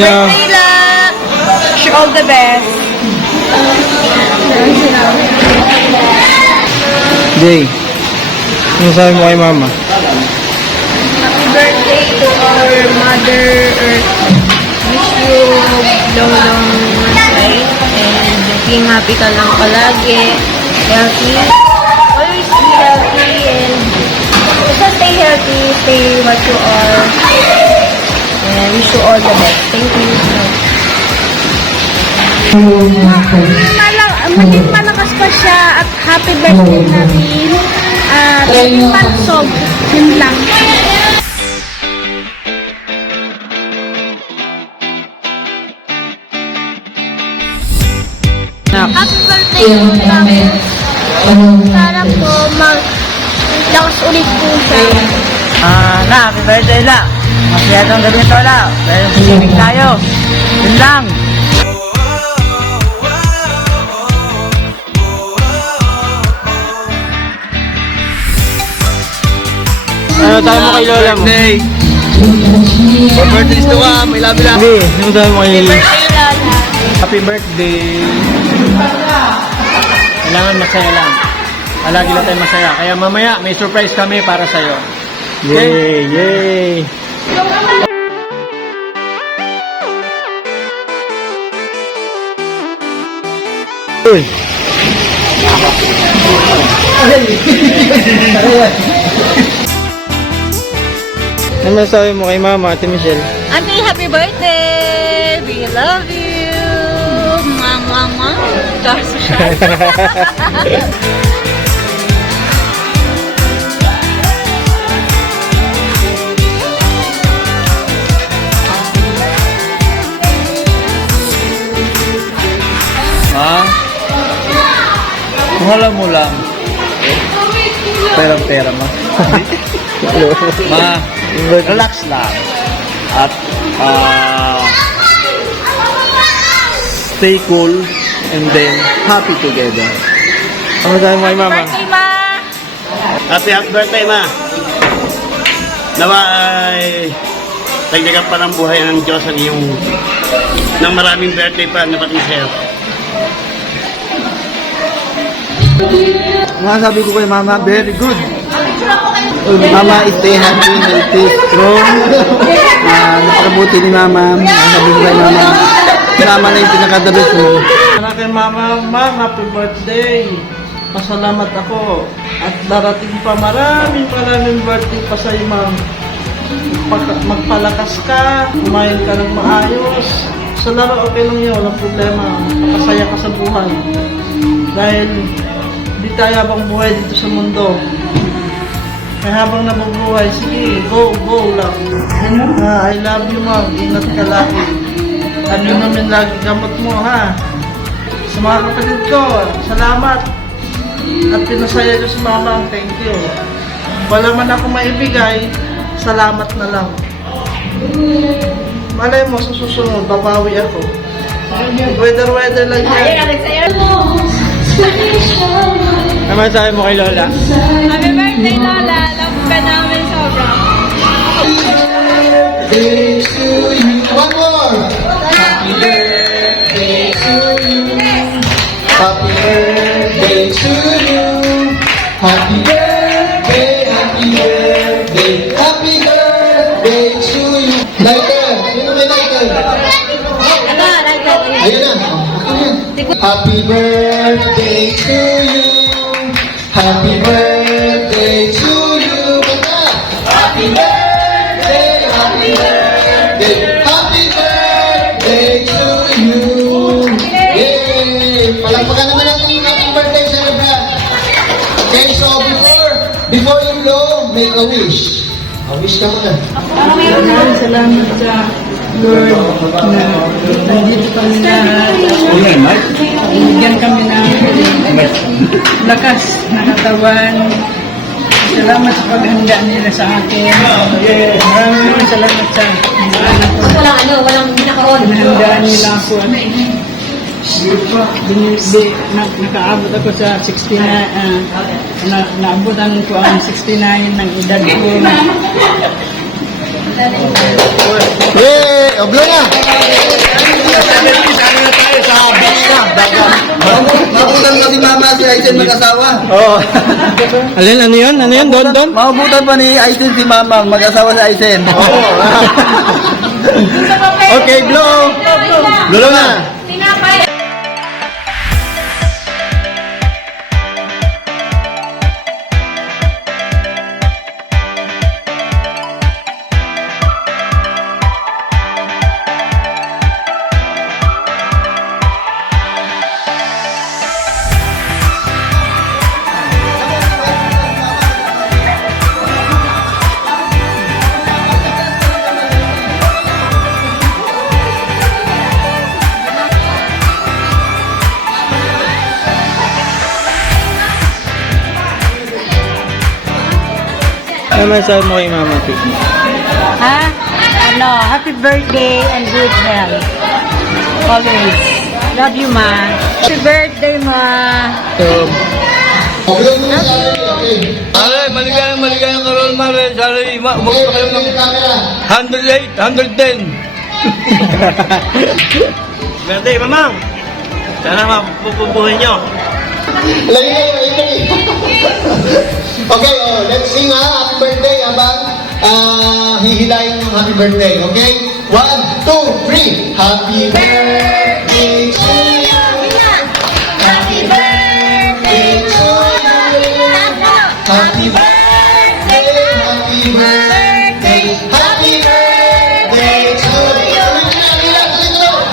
birthday, love! Wish you all the best. Jay, ano sabi mo kay mama? Happy birthday to our Mother Earth. Wish you long life and maging happy ka lang palagi. Healthy. Always be healthy and basta stay healthy, stay what you are. And wish you all the best. Thank you. Maging malakas pa siya at happy birthday namin. Maging mansog. Yun lang. Happy birthday po namin. Sana po mag-lakas ulit po siya. Happy birthday la. Masaya itong gawin ito la. Dahil sisibig tayo. Yun lang. Ano tayo mo kay lola mo? Birthday! Happy birthday to Ma'am! I love you lang! Hindi, ano tayo mo kay Birthday, Lola. Happy birthday! Kailangan masaya lang. Palagi lang tayo masaya. Kaya mamaya may surprise kami para sa'yo. Yay! Yay! Uy! Ano masasabi mo kay mama, Ate Michelle? Auntie, happy birthday! We love you! Mwah, mwah, mwah! Kaso siya. Ma? Kung alam mo lang, pera ma. Ma, relax lang. At stay cool and then happy together. Ano masasabi mo kay mama? Birthday, ma! Happy birthday, Ma! Nawa ay dagdagan pa ng buhay ng Diyos ang iyong ng maraming birthday pa na pati sa'yo. Masasabi ko kay mama, very good. Mama, stay happy, healthy, strong. Napakabuti ni mama. Masasabi ko kay mama, mama na yung pinaka-the best mo. Para kay mama, ma'am, happy birthday. Pasalamat ako. At darating pa maraming birthday pa sa'yo, ma'am. Magpalakas ka, kumain ka ng maayos. Sa laro, okay lang yun, walang problema. Makasaya ka sa buhay. Dahil di tayo habang buhay dito sa mundo. Kaya habang nabubuhay, sige, go lang. I love you, ma'am. Ingat ka lagi. Ano naman lagi gamot mo, ha? Sa mga kapatid ko, salamat. At pinasaya ko si mama, thank you. Wala man ako maibigay, salamat na lang. Malay mo, sa susunod, babawi ako. Weather lang yan. Ano masasabi mo kay lola? Happy birthday, Lola! Love ka namin sobra. One more! Happy birthday to you. Happy birthday to you. Happy birthday, happy birthday, happy birthday to you. Lighter! Sino may lighter? Ayun na. Happy birthday to you. Happy birthday to you. Bata! Happy birthday, happy birthday, happy birthday to you. Yay! Palagpakan naman ang happy birthday sa Lebra. Okay, so before you go, make a wish. A wish ka muna. Salamat sa Lord na nandito kami na bigyan kami ng lakas na katawan. Salamat sa paghanda nila sa akin. Maraming salamat sa mga anak ko. Walang nakaroon. Pinahandaan nila ako. Nakaabot ako sa 69, naabutan ko ang 69 ng edad ko. Yay! O, blow na! Mabutan pa si Mama si Aisen mag-asawa. Oh. Alin, ano yun? Ano yun? Don? Mabutan pa ni Aisen si Mama mag-asawa si Aisen. Okay, blow. Blow na. Ano masasabi mo kay Mama P? Ha? Ano, happy birthday and good health. Always. Love you, Ma. Happy birthday, Ma. Mare, maligayang karoon, Mare. Sana umabot pa kayo ng 108, 110. Birthday, Mamang. Sana mapupubuhin nyo. Okay, let's sing happy birthday habang hihilayin yung happy birthday, okay? 1, 2, 3. Happy birthday to you. Happy birthday to you. Happy birthday, happy birthday, happy birthday to you.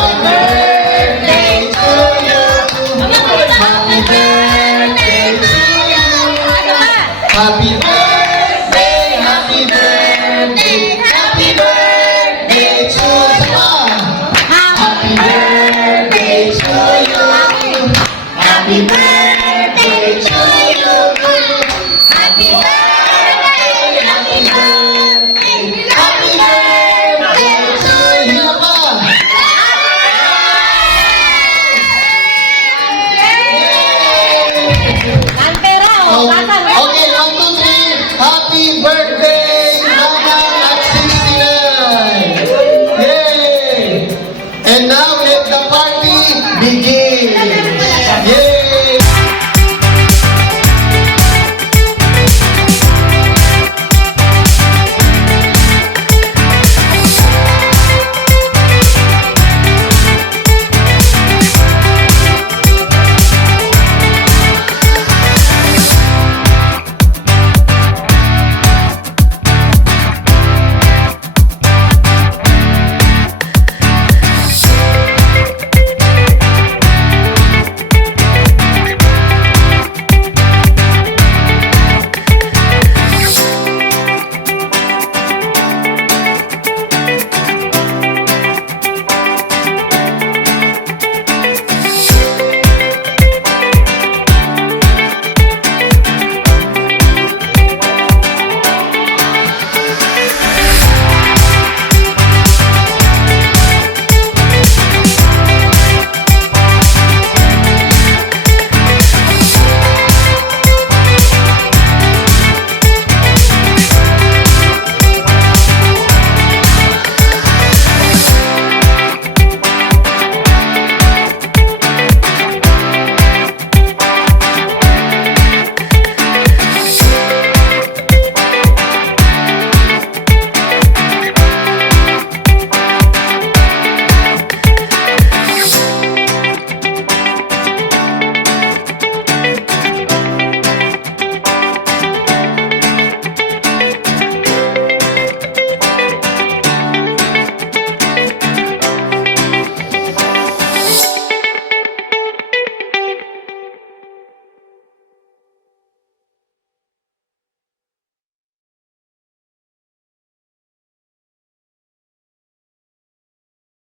Happy birthday to you. Happy birthday to you. Happy birthday.